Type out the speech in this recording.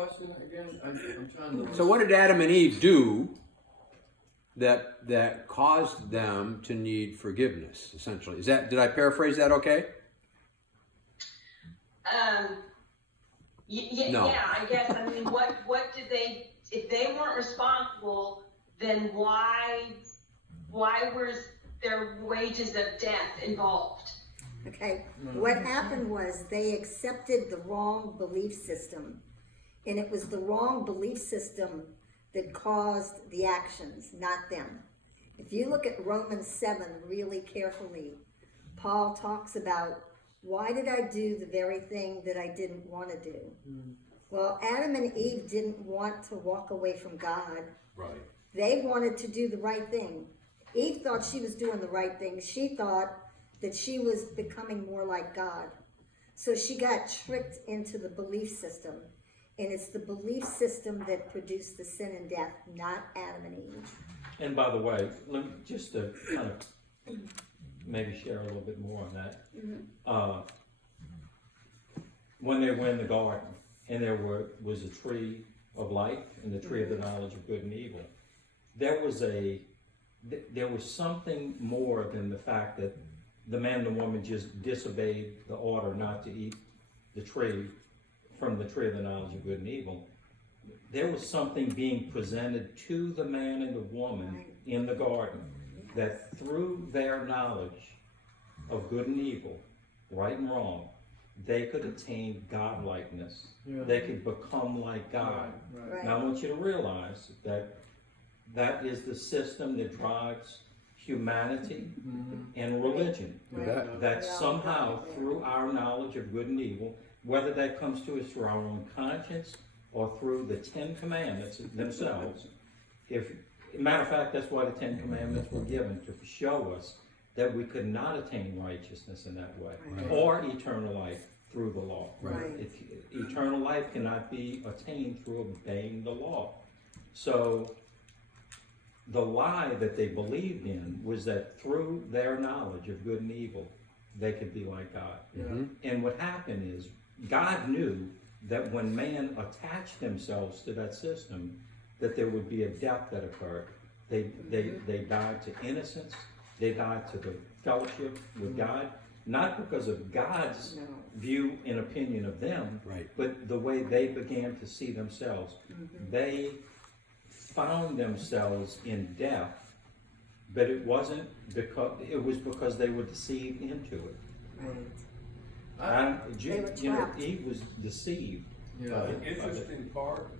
question again? I'm trying to. So what did Adam and Eve do that caused them to need forgiveness? Essentially, did I paraphrase that okay? No. Yeah, I guess. I mean, what did they? If they weren't responsible, then why was their wages of death involved? Okay, what happened was they accepted the wrong belief system, and it was the wrong belief system that caused the actions, not them. If you look at Romans 7 really carefully, Paul talks about, why did I do the very thing that I didn't want to do? Well, Adam and Eve didn't want to walk away from God. Right. They wanted to do the right thing. Eve thought she was doing the right thing. She thought that she was becoming more like God. So she got tricked into the belief system. And it's the belief system that produced the sin and death, not Adam and Eve. And by the way, let me just to kind of maybe share a little bit more on that. When they were in the garden, and there was a tree of life and the tree of the knowledge of good and evil, there was something more than the fact that the man and the woman just disobeyed the order not to eat the tree from the tree of the knowledge of good and evil. There was something being presented to the man and the woman in the garden, that through their knowledge of good and evil, right and wrong, they could attain godlikeness. Yeah. They could become like God. Right. Now I want you to realize that is the system that drives humanity and religion. Right. That somehow through our knowledge of good and evil, whether that comes to us through our own conscience or through the Ten Commandments themselves, matter of fact, that's why the Ten Commandments were given, to show us that we could not attain righteousness in that way, or eternal life through the law. Right. Eternal life cannot be attained through obeying the law. So the lie that they believed in was that through their knowledge of good and evil, they could be like God. And what happened is, God knew that when man attached themselves to that system, that there would be a death that occurred. They died to innocence. They died to the fellowship with God, not because of God's view and opinion of them, but the way they began to see themselves. They found themselves in death, but it was because they were deceived into it. Right. Eve was deceived. Yeah. by The interesting part